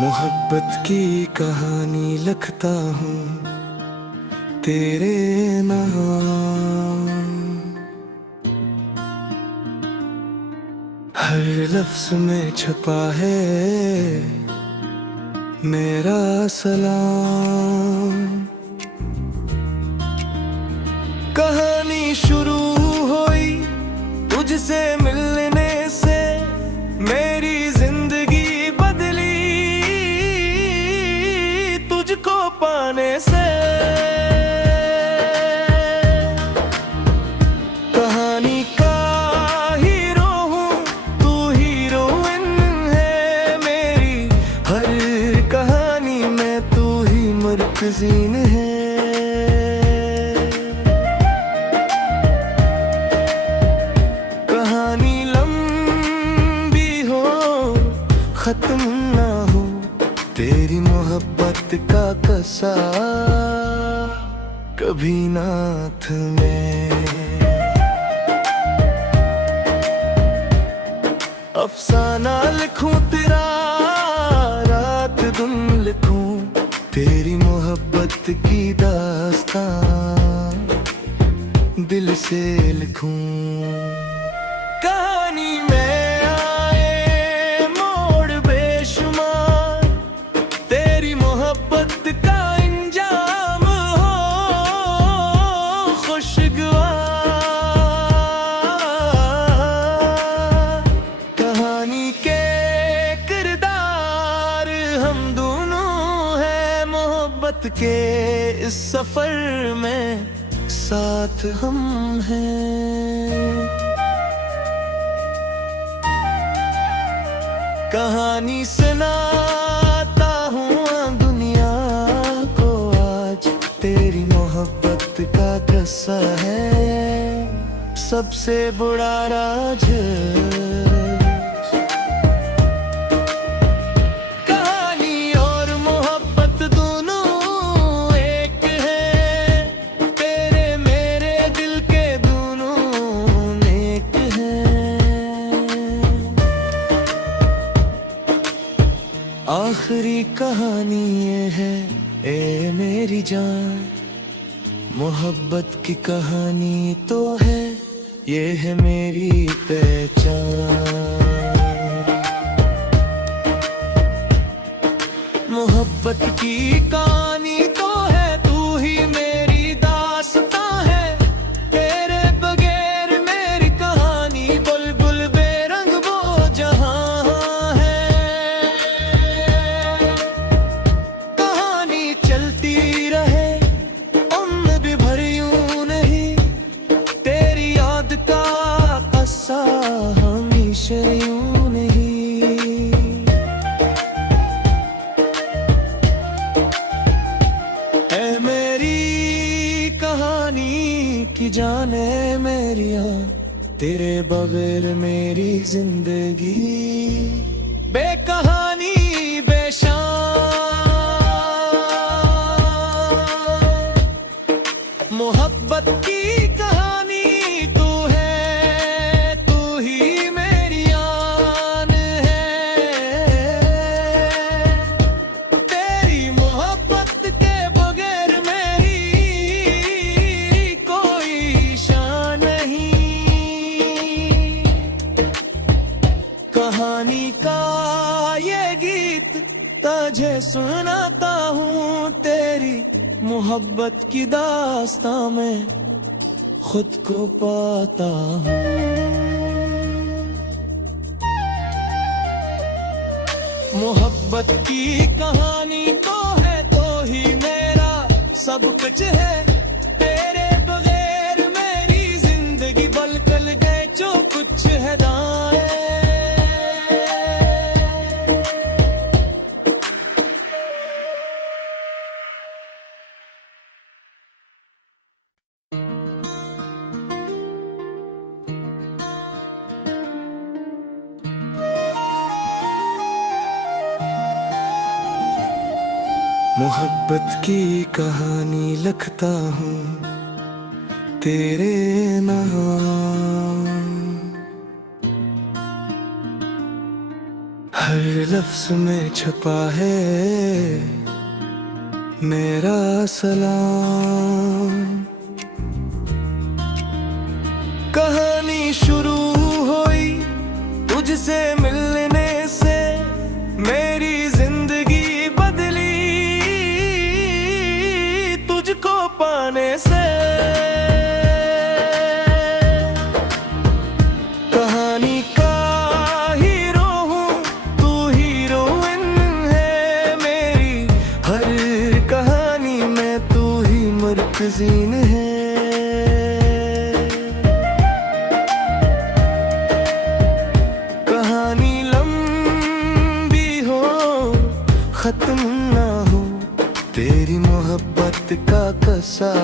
मोहब्बत की कहानी लिखता हूँ तेरे नाम। हर लफ्ज में छपा है मेरा सलाम। कहानी शुरू हुई तुझसे मिलने से, मेरी जिंदगी बदली तुझको पाने से। कहानी का हीरो हूँ, तू हीरोइन है मेरी। हर कहानी में तू ही मरकज़ीन है। कहानी लंबी हो खत्म ना हो, तेरी मोहब्बत का कसा कभी ना थमे। अफसाना लिखूं तेरा, रात दिन लिखूं तेरी मोहब्बत की दास्तां दिल से लिखूं। कहानी में आए मोड़ बेशुमार, तेरी मोहब्बत का इंजाम हो खुशगवार। कहानी के किरदार हम दोनों हैं, मोहब्बत के इस सफर में साथ हम हैं। कहानी सुनाता हूँ दुनिया को आज, तेरी मोहब्बत का किस्सा है सबसे बड़ा राज। कहानी और मोहब्बत दोनों एक है, तेरे मेरे दिल के दोनों नेक हैं। आखिरी कहानी ये है ए मेरी जान, मोहब्बत की कहानी तो है, ये है मेरी पहचान। मोहब्बत की कहानी तो है, तू ही मेरी दास्तां है। तेरे बगैर मेरी कहानी बुलबुल बेरंग वो जहां है। कहानी चलती रहे उम्र भी भर यूं नहीं, तेरी याद का किस्सा हमेशा यूं नहीं। है मेरी कहानी की जाने मेरिया, तेरे बगैर मेरी जिंदगी बेकहानी बेशान। मोहब्बत की कहानी तू है, तू ही मेरी आन है। तेरी मोहब्बत के बगैर मेरी कोई शान नहीं। कहानी का ये गीत तुझे सुनाता हूँ, तेरी मोहब्बत की दास्तां में खुद को पाता हूँ। मोहब्बत की कहानी तो है, तो ही मेरा सब कुछ है। तेरे बगैर मेरी जिंदगी बलकल गए जो कुछ है दाएं। मोहब्बत की कहानी लिखता हूँ तेरे नाम। हर लफ्ज में छपा है मेरा सलाम। कहानी शुरू हुई तुझसे मिलने से, मेरी जिंदगी बदली तुझको पाने से। कहानी का हीरो हूँ, तू हीरोइन है मेरी। हर कहानी में तू ही मरकज़ीन है। कहानी लंबी हो, खत्म ना हो, तेरी मोहब्बत का कसा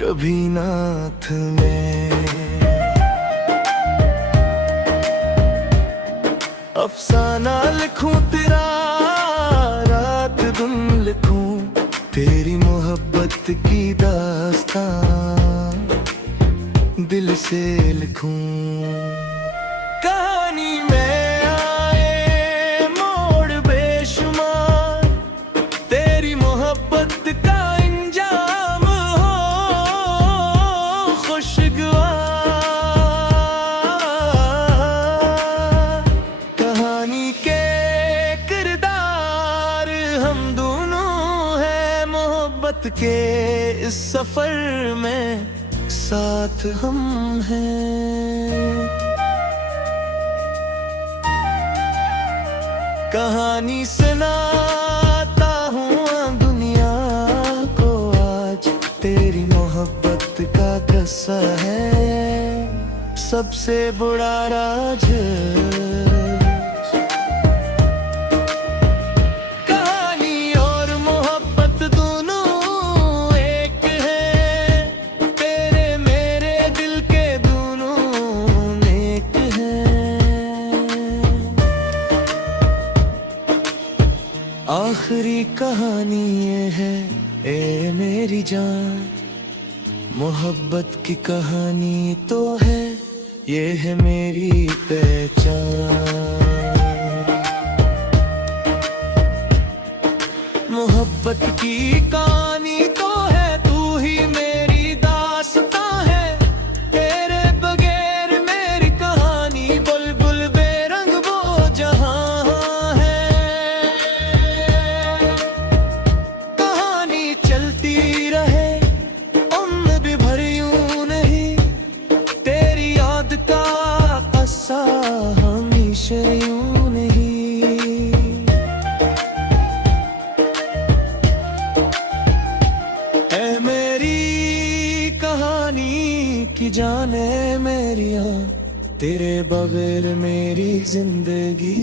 कभी ना थमे। अफसाना लिखूं तेरा, रात दिन लिखूं, तेरी मोहब्बत की दास्तां दिल से लिखूं। कहानी में आए मोड़ बेशुमार, तेरी मोहब्बत का इंजाम हो खुशगवार। कहानी के किरदार हम दोनों हैं, मोहब्बत के इस सफर में साथ हम हैं। कहानी सुनाता हूँ दुनिया को आज, तेरी मोहब्बत का किस्सा है सबसे बड़ा राज। कहानी और मोहब्बत दोनों एक है, तेरे मेरे दिल के दोनों एक हैं। आखिरी कहानी ये है ए मेरी जान, मोहब्बत की कहानी तो है, ये है मेरी पहचान। मोहब्बत की कहानी तो है, तू ही मेरी दास्तां है, तेरे बगैर मेरी कहानी बुलबुल बेरंग वो जहां है। कहानी चलती रहे उम्र भी भर यूं नहीं, तेरी याद का किस्सा हमेशा यूं नहीं। ऐ मेरी कहानी की जाने मेरिया, तेरे बगैर मेरी जिंदगी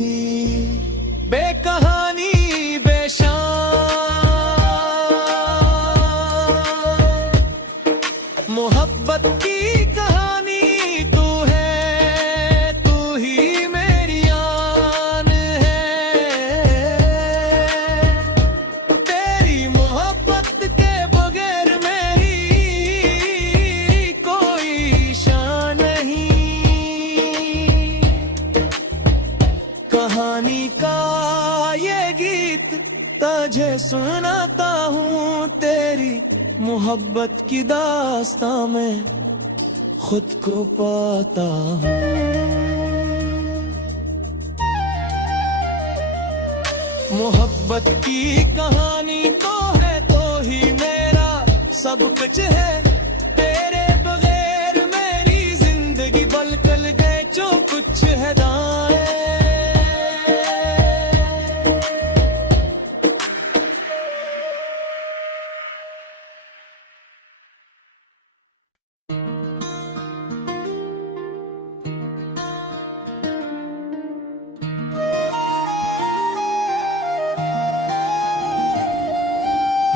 बेकहानी बेशान। मोहब्बत की कहानी तू है, तू ही मेरी आन है। तेरी मोहब्बत के बगैर मेरी कोई शान नहीं। कहानी का ये गीत तुझे सुनाता हूँ, तेरी मोहब्बत की दास्तां में खुद को पाता हूँ। मोहब्बत की कहानी तो है, तो ही मेरा सब कुछ है, तेरे बगैर मेरी जिंदगी बलकल गए जो कुछ है दाएं।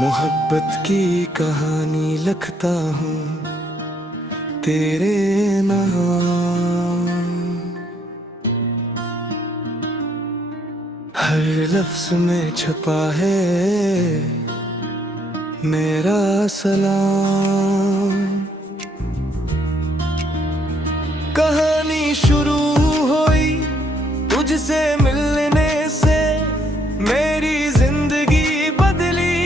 मोहब्बत की कहानी लिखता हूँ तेरे नाम। हर लफ्ज में छपा है मेरा सलाम। कहानी शुरू हुई तुझसे तुझसे मिलने से मेरी जिंदगी बदली,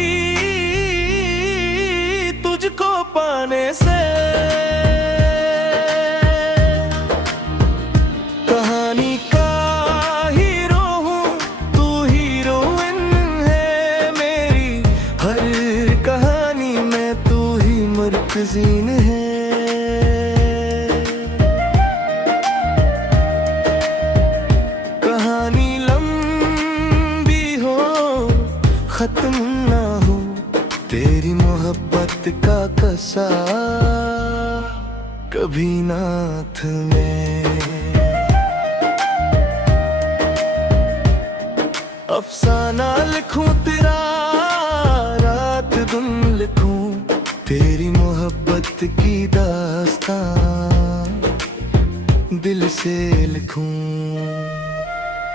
तुझको पाने से। कहानी का हीरो हूँ, तू हीरोइन है मेरी, हर कहानी में तू ही मरकज़ीन है। खत्म ना हो तेरी मोहब्बत का कसा, कभी ना थमे। अफसाना लिखूं तेरा, रात दिन लिखूं तेरी मोहब्बत की दास्तां, दिल से लिखूं।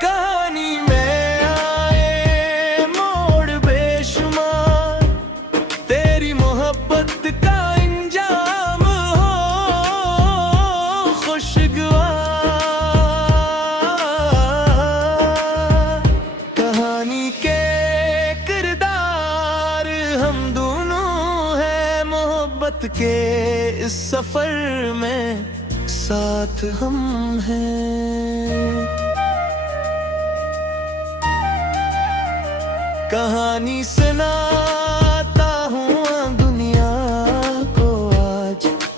कहानी में का इंजाम हो खुशगवार, कहानी के किरदार हम दोनों हैं, मोहब्बत के इस सफर में साथ हम हैं। कहानी सुनाता हूँ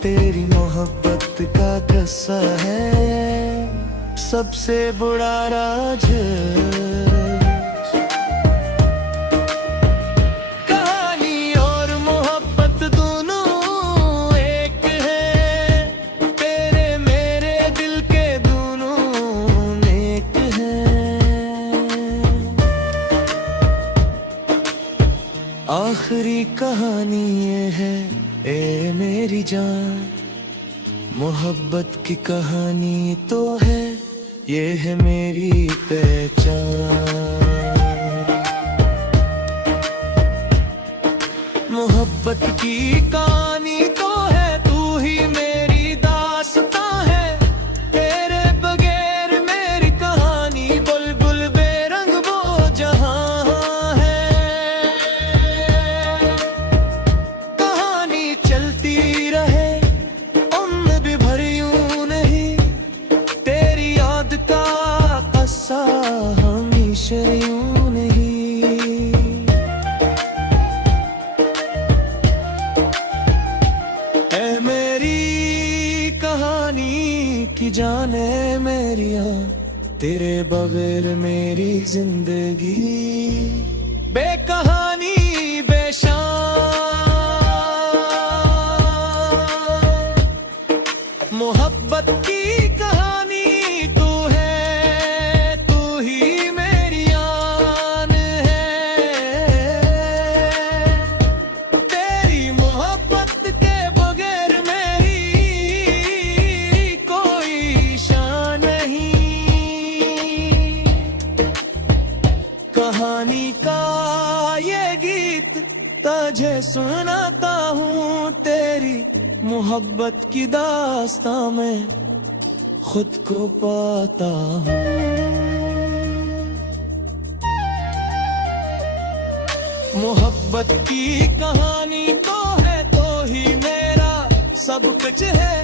तेरी मोहब्बत का किस्सा है, सबसे बुरा राज। कहानी और मोहब्बत दोनों एक है, तेरे मेरे दिल के दोनों एक हैं। आखिरी कहानी ये है ए मेरी जान, मोहब्बत की कहानी तो है, ये है मेरी पहचान। मोहब्बत की कहानी तो है, तू ही मेरी दास्तां है, तेरे बगैर मेरी कहानी बुलबुल बेरंग वो जहां। चलती रहे उम्र भी भर यूं नहीं, तेरी याद का किस्सा हमेशा यूं नहीं। ऐ मेरी कहानी की जाने मेरिया, तेरे बगैर मेरी जिंदगी बेकहानी बेशान। मोहब्बत की कहानी तू है, तू ही मेरी आन है, तेरी मोहब्बत के बगैर मेरी कोई शान नहीं। कहानी का ये गीत तुझे सुनाता हूँ, तेरी मोहब्बत की दास्तां में खुद को पाता हूँ। मोहब्बत की कहानी तो है, तो ही मेरा सब कुछ है,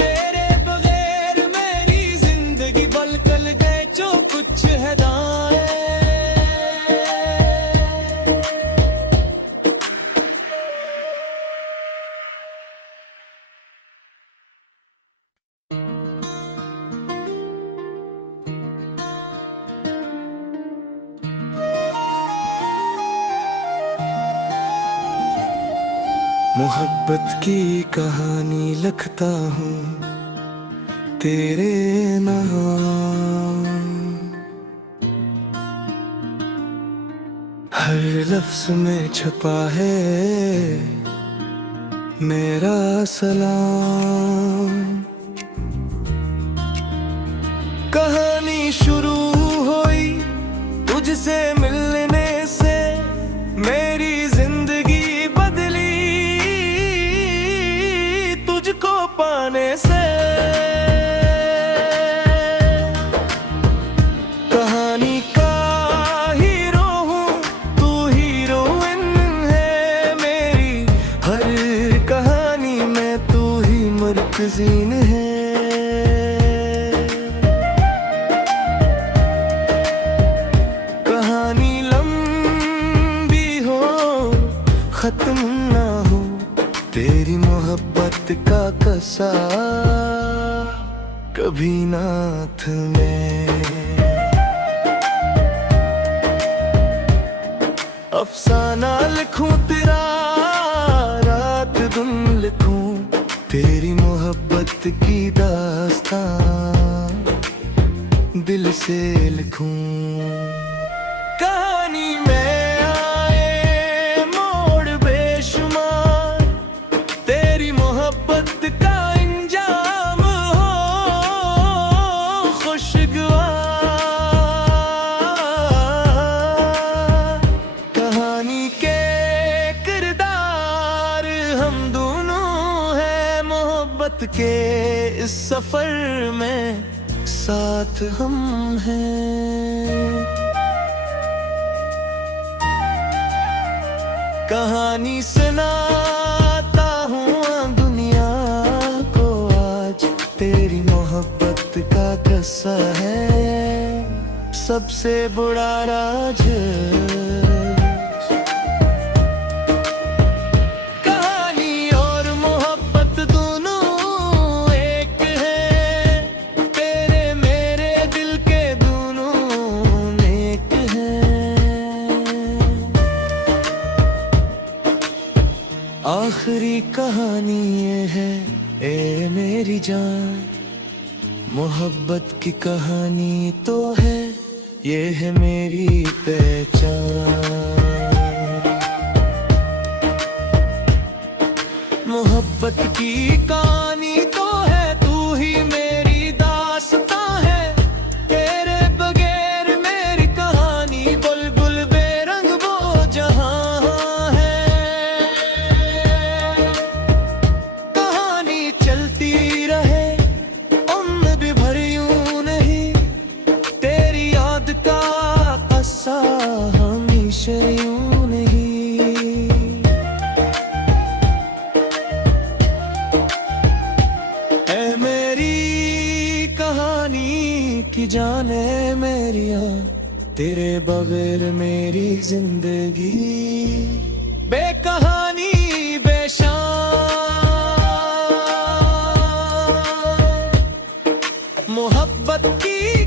तेरे बगैर मेरी जिंदगी बलकल गए जो कुछ है दाएं। मोहब्बत की कहानी लिखता हूँ तेरे नाम, हर लफ्ज में छपा है मेरा सलाम। कहानी शुरू हुई तुझसे मिलने से, मेरी जिंदगी बदली तुझको पाने से। हसीन है। कहानी लंबी हो खत्म ना हो, तेरी मोहब्बत का कसा कभी ना थमे। अफसाना लिखूं तेरा, रात दिन लिखूं तेरी मोहब्बत की दास्तां दिल से लिखूं। कहानी में आए मोड़ बेशुमार, तेरी मोहब्बत का इंजाम हो खुशगवार। कहानी के किरदार हम दोनों हैं, मोहब्बत के इस सफर में साथ हम हैं। कहानी सुनाता हूँ दुनिया को आज, तेरी मोहब्बत का किस्सा है सबसे बड़ा राज। कहानी और मोहब्बत दोनों एक है, तेरे मेरे दिल के दोनों नेक हैं। आखिरी कहानी ये है ए मेरी जान, मोहब्बत की कहानी तो है, ये है मेरी पहचान। मोहब्बत की कहानी तो है, तू ही मेरी दास्तां है, तेरे बगैर मेरी कहानी बुलबुल बेरंग वो जहां है। कहानी चलती रहे उम्र भर यूं नहीं, तेरी याद का किस्सा हमेशा यूं नहीं। है मेरी कहानी की जाने मेरिया, तेरे बगैर मेरी जिंदगी बेकहानी बेशान। मोहब्बत की